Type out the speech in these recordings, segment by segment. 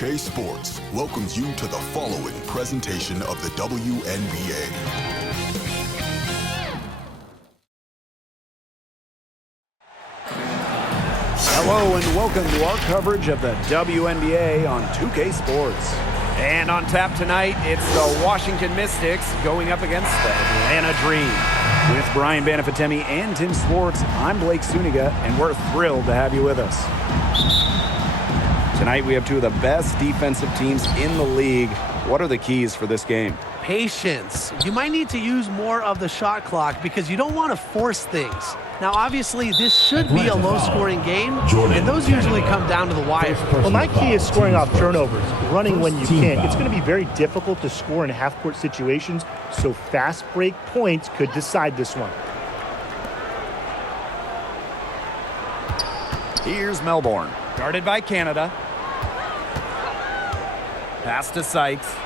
K Sports welcomes you to the following presentation of the WNBA. Hello and welcome to our coverage of the WNBA on 2K Sports. And on tap tonight, it's the Washington Mystics going up against the Atlanta Dream. With Brian Banafatemi and Tim Swartz, I'm Blake Suniga, and we're thrilled to have you with us. Tonight we have two of the best defensive teams in the league. What are the keys for this game? Patience. You might need to use more of the shot clock because you don't want to force things. Now, obviously, this should be a low-scoring game, and those usually come down to the wire. Well, my key is scoring off turnovers, running when you can. It's going to be very difficult to score in half-court situations, so fast break points could decide this one. Here's Melbourne, guarded by Canada. Pass to Sykes.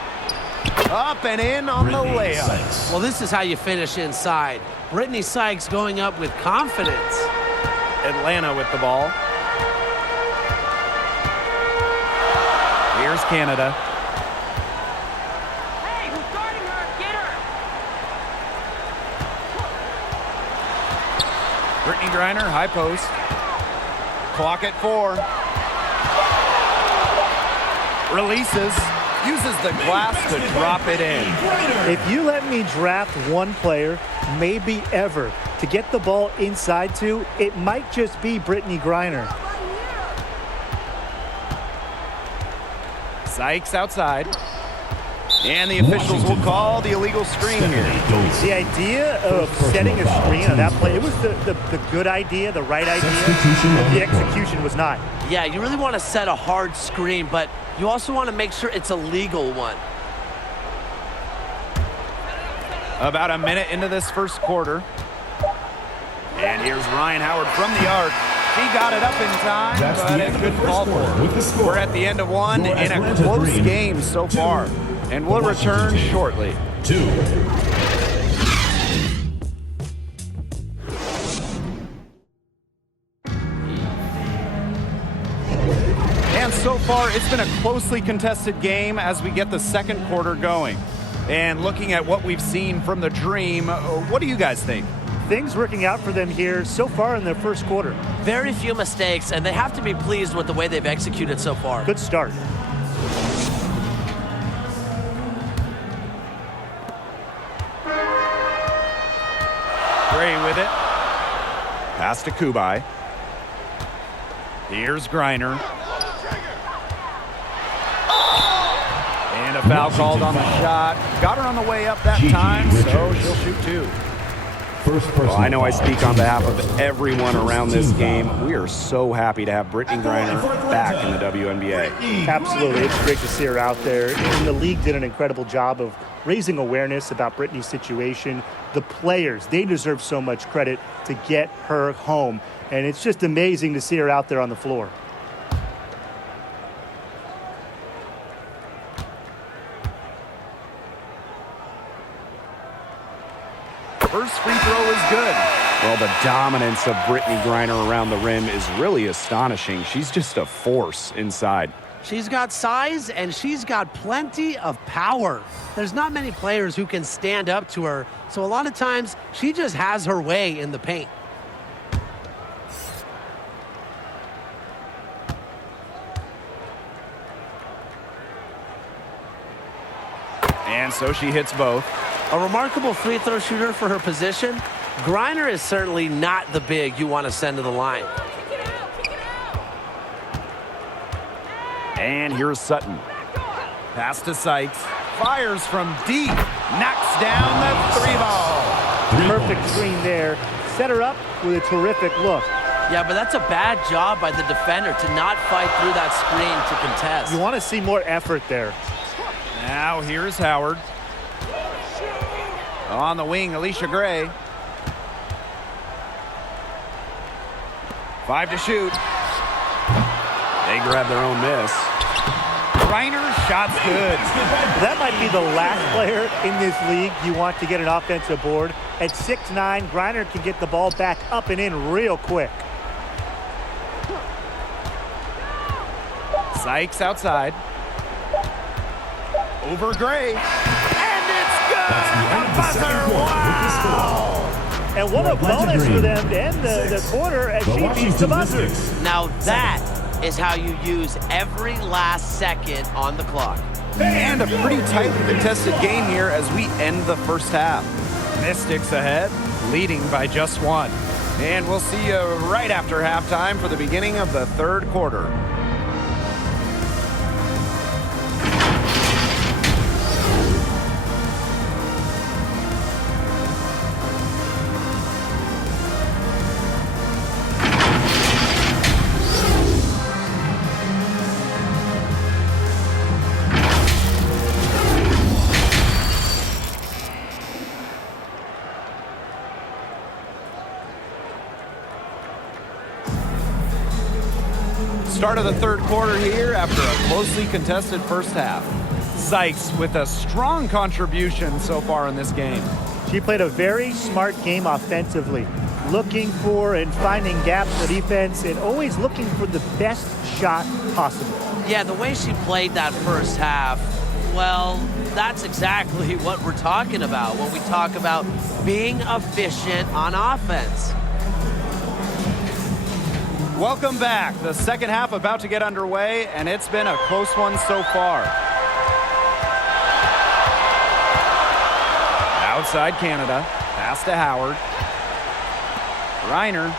Up and in on the layup. Well, this is how you finish inside. Brittany Sykes going up with confidence. Atlanta with the ball. Here's Canada. Hey, who's guarding her? Get her! Brittany Griner, high post. Clock at 4. Releases. Uses the glass to drop it in. If you let me draft one player, maybe ever, to get the ball inside to, it might just be Brittany Griner. Sykes outside. And the officials will call the illegal screen here. The idea of setting a screen on that play, it was the good idea, the right idea, but the execution was not. Yeah, you really want to set a hard screen, but you also want to make sure it's a legal one. About a minute into this first quarter. And here's Ryan Howard from the arc. He got it up in time, but it couldn't fall for her. We're at the end of one in a close game so far. And we'll return shortly. 2. And so far, it's been a closely contested game as we get the second quarter going. And looking at what we've seen from the Dream, what do you guys think? Things working out for them here so far in their first quarter. Very few mistakes, and they have to be pleased with the way they've executed so far. Good start. Gray with it. Pass to Kubai. Here's Griner. And a foul called on the shot. Got her on the way up that time, so she'll shoot 2. Well, I know I speak on behalf of everyone around this game. We are so happy to have Brittany Griner back in the WNBA. Absolutely. It's great to see her out there. And the league did an incredible job of raising awareness about Brittany's situation. The players, they deserve so much credit to get her home. And it's just amazing to see her out there on the floor. First free throw is good. Well, the dominance of Brittany Griner around the rim is really astonishing. She's just a force inside. She's got size, and she's got plenty of power. There's not many players who can stand up to her, so a lot of times she just has her way in the paint. And so she hits both. A remarkable free throw shooter for her position. Griner is certainly not the big you want to send to the line. And here's Sutton. Pass to Sykes. Fires from deep. Knocks down the 3 ball. Perfect screen there. Set her up with a terrific look. Yeah, but that's a bad job by the defender to not fight through that screen to contest. You want to see more effort there. Now here's Howard. On the wing, Alicia Gray. 5 to shoot. They grab their own miss. Griner, shot's good. That might be the last player in this league you want to get an offensive board. At 6'9", Griner can get the ball back up and in real quick. Sykes outside. Over Gray. And it's good! A buzzer! Wow! And what a bonus for them to end the quarter as she beats the buzzer. Now that is how you use every last second on the clock. And a pretty tightly contested game here as we end the first half. Mystics ahead, leading by just one. And we'll see you right after halftime for the beginning of the third quarter. Start of the third quarter here after a closely contested first half. Sykes with a strong contribution so far in this game. She played a very smart game offensively, looking for and finding gaps in defense and always looking for the best shot possible. Yeah, the way she played that first half, well, that's exactly what we're talking about when we talk about being efficient on offense. Welcome back. The second half about to get underway, and it's been a close one so far. Outside Canada. Pass to Howard. Reiner.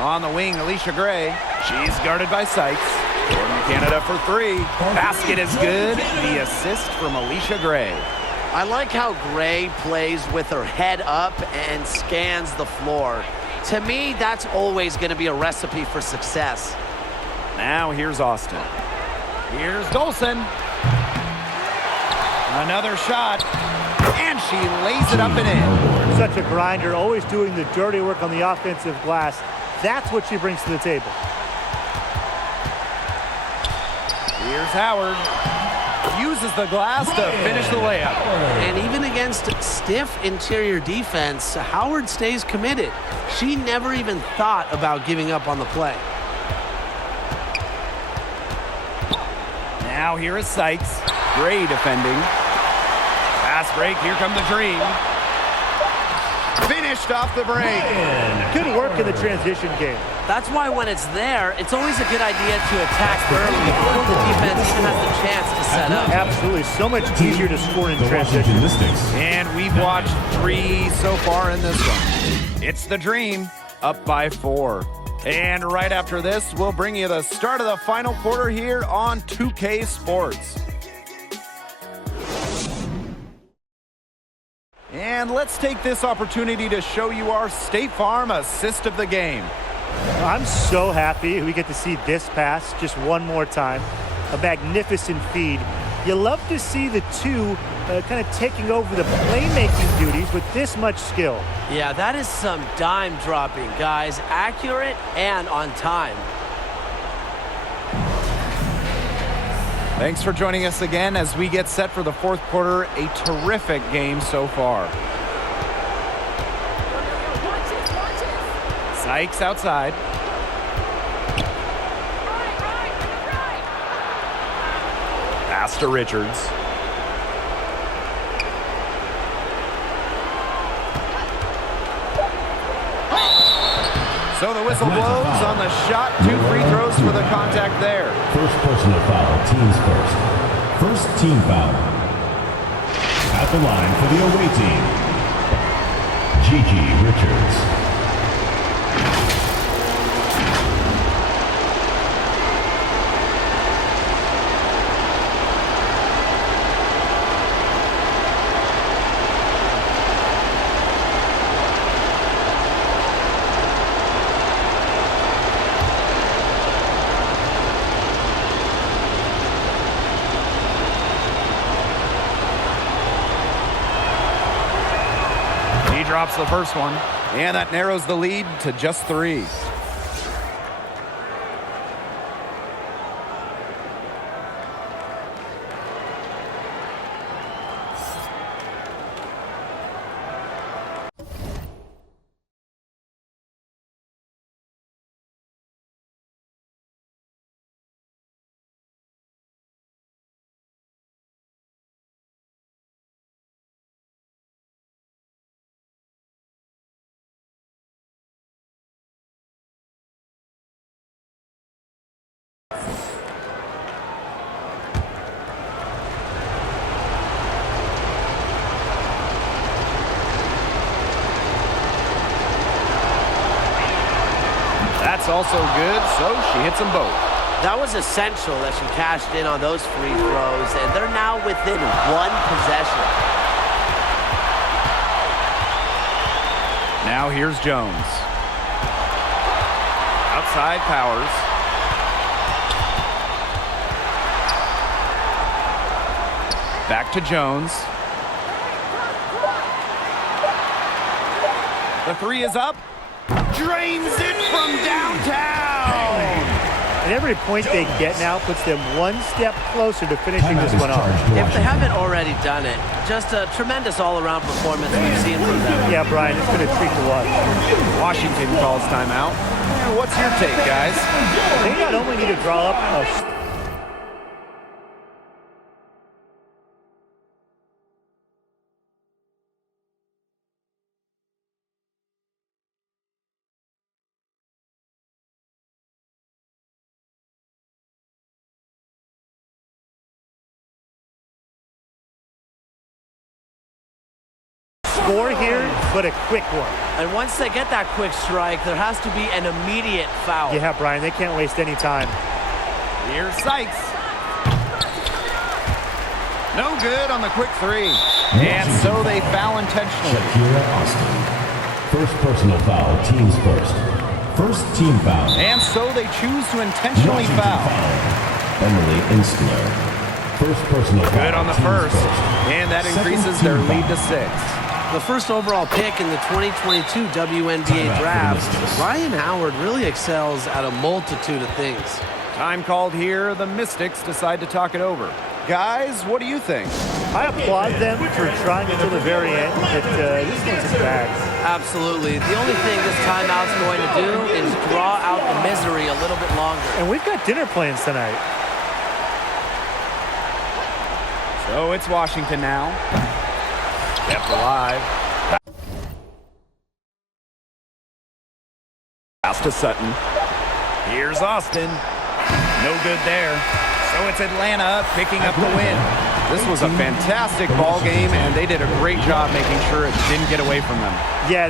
On the wing, Alicia Gray. She's guarded by Sykes. Jordan Canada for three. Basket is good. The assist from Alicia Gray. I like how Gray plays with her head up and scans the floor. To me, that's always going to be a recipe for success. Now here's Austin. Here's Dolson. Another shot. And she lays it up and in. Such a grinder, always doing the dirty work on the offensive glass. That's what she brings to the table. Here's Howard. Uses the glass to finish the layup. And even against stiff interior defense, Howard stays committed. She never even thought about giving up on the play. Now here is Sykes. Gray defending. Fast break. Here come the Dream. Finished off the break. Good work in the transition game. That's why when it's there, it's always a good idea to attack early before the defense even has the chance to set up. Absolutely. So much easier to score in transition. And we've watched three so far in this one. It's the Dream, up by 4. And right after this, we'll bring you the start of the final quarter here on 2K Sports. And let's take this opportunity to show you our State Farm assist of the game. I'm so happy we get to see this pass just one more time. A magnificent feed. You love to see the two kind of taking over the playmaking duties with this much skill. Yeah, that is some dime dropping, guys. Accurate and on time. Thanks for joining us again as we get set for the fourth quarter. A terrific game so far. Sykes outside. Pass to Richards. So the whistle blows on the shot. 2 free throws for the contact there. First personal foul, teams first. First team foul. At the line for the away team, Gigi Richards. Drops the first one, and that narrows the lead to just 3. also good, so she hits them both. That was essential that she cashed in on those free throws, and they're now within one possession. Now here's Jones. Outside Powers. Back to Jones. The three is up. Drains it from downtown. And every point they get now puts them one step closer to finishing this one off. If they haven't already done it, just a tremendous all-around performance we've seen from them. Yeah, Brian, it's been a treat to watch. Washington calls timeout. What's your take, guys? They not only need to draw up a... score here, but a quick one. And once they get that quick strike, there has to be an immediate foul. Yeah, Brian, they can't waste any time. Here's Sykes. No good on the quick three. And so they foul intentionally. First personal foul, teams first. First team foul. And so they choose to intentionally foul. Emily Instler. First personal foul. Good on the first. And that increases their lead to 6. The first overall pick in the 2022 WNBA draft, Ryan Howard really excels at a multitude of things. Time called here. The Mystics decide to talk it over. Guys, what do you think? I applaud them for trying until the very end, but this one's a bags. Absolutely. The only thing this timeout's going to do is draw out the misery a little bit longer. And we've got dinner plans tonight. So it's Washington now. Kept alive. Pass to Sutton. Here's Austin. No good there. So it's Atlanta picking up the win. This was a fantastic ball game, and they did a great job making sure it didn't get away from them. Yeah,